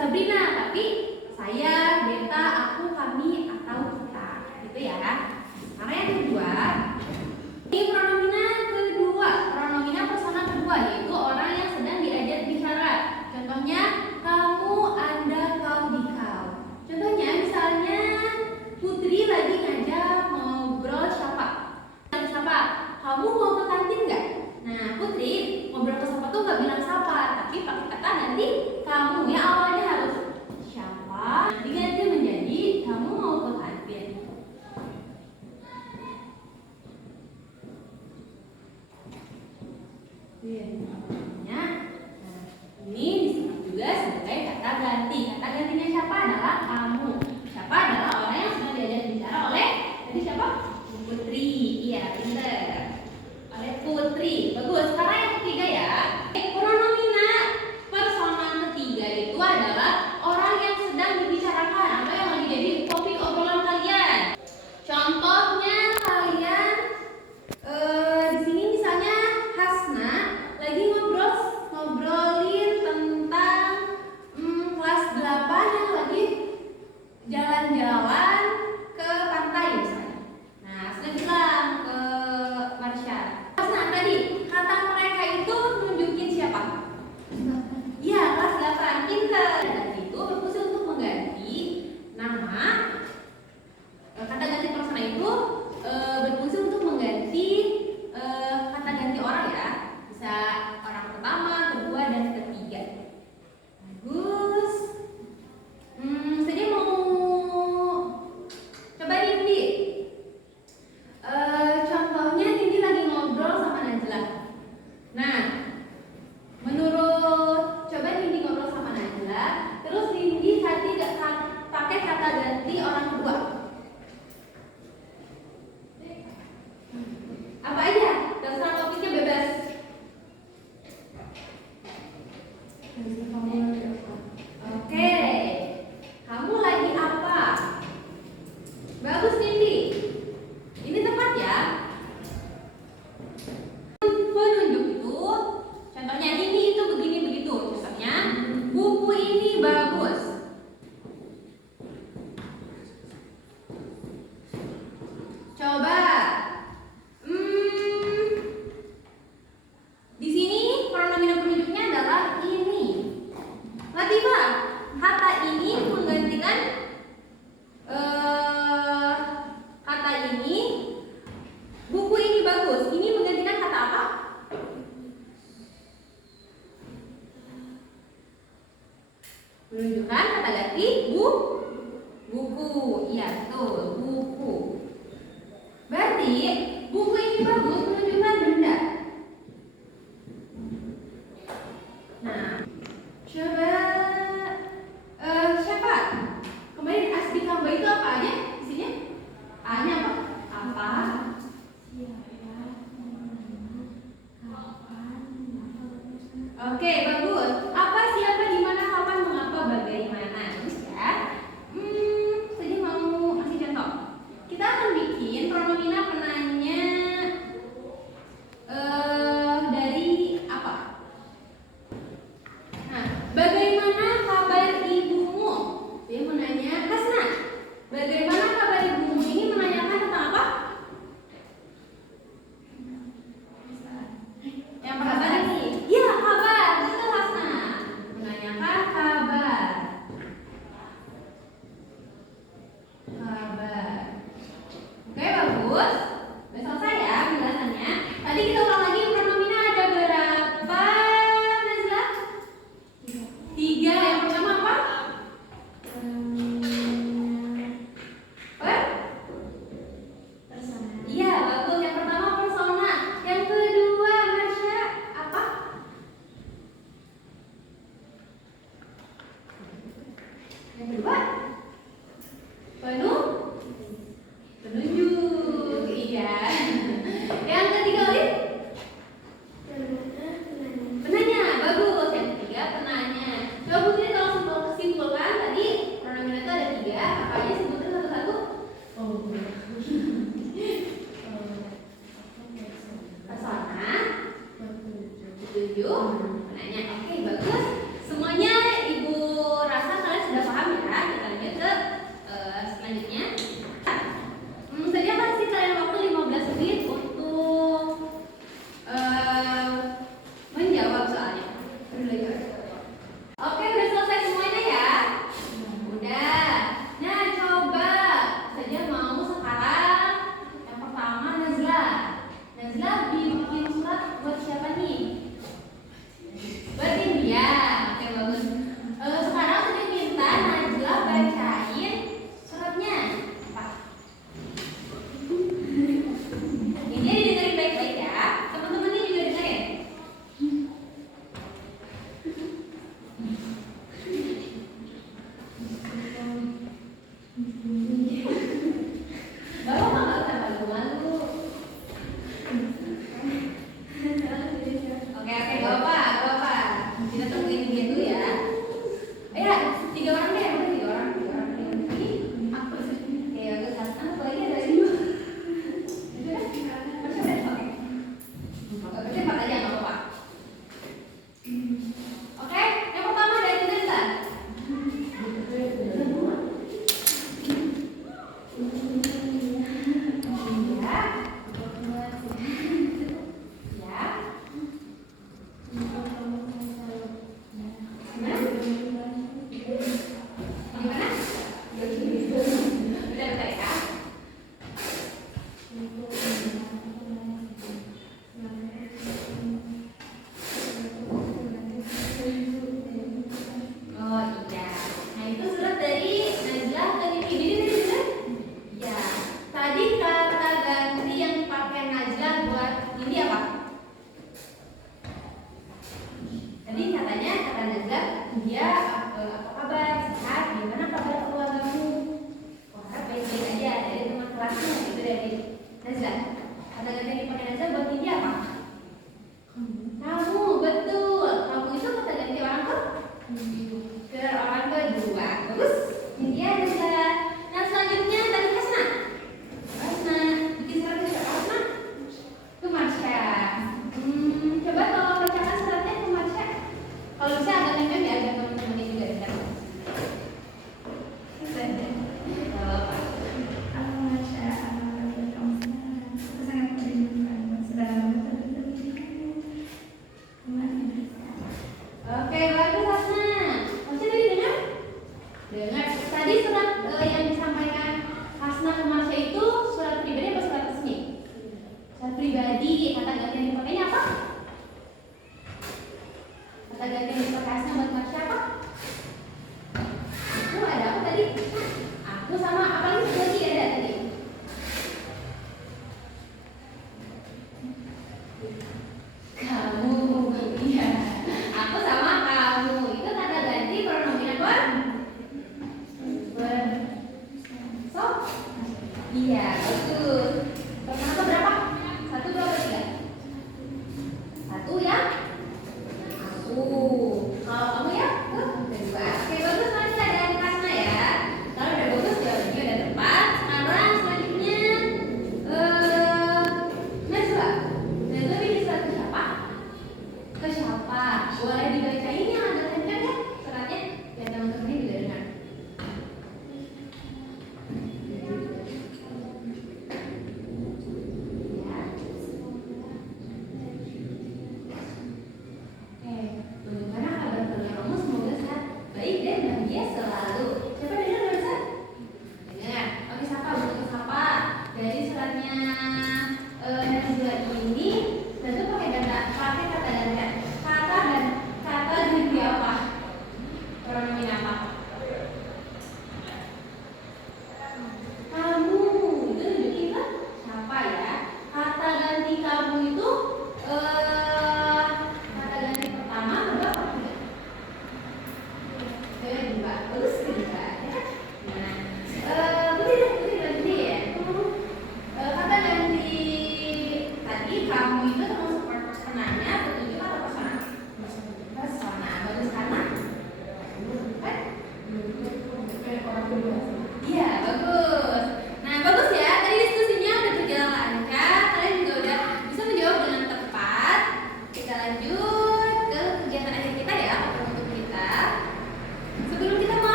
Sabrina, tapi saya, beta, aku, kami, atau kita, gitu ya. Karena yang kedua, ini pronomina kedua, pronomina persona kedua, yaitu orang yang sedang diajak bicara. Contohnya kamu, anda, kau, dikau. Contohnya misalnya Putri lagi ngajak ngobrol siapa? Kamu mau ke kantin nggak? Nah, Putri ngobrol ke siapa tuh nggak bilang siapa, tapi pakai kata nanti kamu, ya awalnya harus siapa, diganti menjadi kamu mau ke kantin. Ya, ini disebut juga sebagai kata ganti. Kata gantinya siapa adalah kamu. Siapa adalah orang yang sedang diajak bicara oleh tadi siapa? Putri. Iya, pintar. Oleh Putri. Bagus. Sekarang yang ketiga ya. Pronomina persona ketiga itu adalah orang yang sedang dibicarakan atau yang lagi jadi topik obrolan kalian. Contohnya kalian di sini misalnya Hasna lagi ngobrolin tentang kelas 8 yang lagi jalan-jalan ke pantai misalnya. Nah, Hasna bilang ke Marsha, Hasna tadi kata mereka itu nunjukin siapa? Iya, kelas 8. Pintar. Dan itu berfungsi untuk mengganti nama. Kata ganti persona itu berfungsi untuk mengganti kata ganti orang ya. Bisa orang pertama, kedua, dan ketiga. Bagus. Saya mau coba Nindi. Contohnya Nindi lagi ngobrol sama Najla. Nah, coba Nindi ngobrol sama Najla, terus Nindi tadi pakai kata ganti orang kedua. Apa aja? Terserah, topiknya bebas. Oke. Kamu lagi apa? Bagus Nindi. Ini tepat ya. Penunjuk itu contohnya ini itu begini begitu. Contohnya buku ini bagus. Coba di sini pronomina penunjuknya adalah ini. Latifah, kata ini menggantikan kata ini. Buku ini bagus. Ini menggantikan kata apa? Menunjukkan kata ganti buku. Iya, betul, buku. Berarti buku ini bagus menunjukkan benda. Nah, coba siapa? Kemarin Asdi Kamba itu apa aja isinya? A-nya apa? Apa? Oke, bagus. Apa, siapa, di mana, kapan, mengapa, bagaimana. Terus ya. Saya mau kasih contoh. Kita akan bikin pronomina penanya dari apa? Nah, bagaimana kabar ibumu? Dia menanya Hasna. Bagaimana kabar ibumu? Ini menanyakan tentang apa? Yang pertama nih. Iya, kabar. Betul Hasna. Menanyakan kabar. Oke, bagus. Udah selesai ya penjelasannya. Tadi kita ulang lagi pronomina ada berapa, Nazla? 3. Yang pertama apa? Persona. Iya, bagus. Yang pertama persona. Yang kedua, Marsha, apa? Yang kedua? Penunjuk. Iya. Yang ketiga, Olin? Penanya. Bagus. Yang ketiga, penanya. Coba Putri tolong simpulkan tadi pronomina itu ada 3. Apa aja sebutkan satu-satu? Persona, penunjuk, penanya. Oke, bagus. Semuanya Ibu rasa Oke, gak apa-apa. Kita tungguin dia dulu ya. Ayo, 3 orang deh, udah 3 orang. Ini aku. Oke, bagus. Apa lagi ada ini? Oke, cepat aja nggak apa-apa. Oke, yang pertama dari Nesa.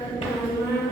Pertama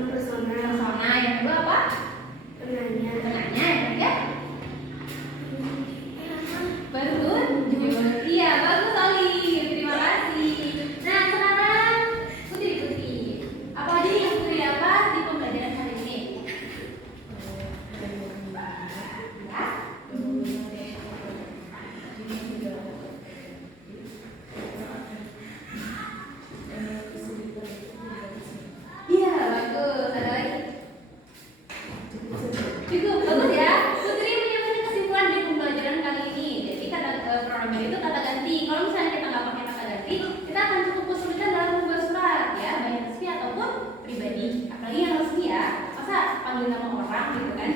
panggil nama orang gitu kan,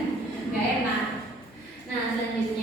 nggak enak. Nah selanjutnya